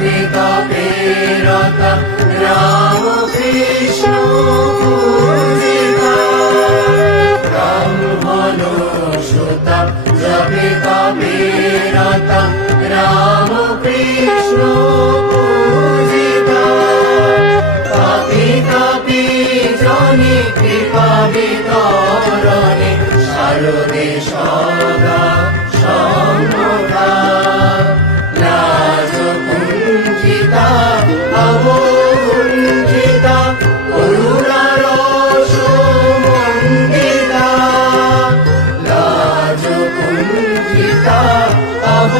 জপে তপে রতা রাম কৃষ্ণ পূজিতা ব্রাহ্মণ সুতা জপে তপে রতা রাম কৃষ্ণ পূজিতা পাপি তাপি জনে কৃপা বিতরণে শারদে সদা সম্মতা লাজ কুঞ্চিতা অবগুঞ্চিতা করুণা রস মণ্ডিতা লাজ কুঞ্চিতা অব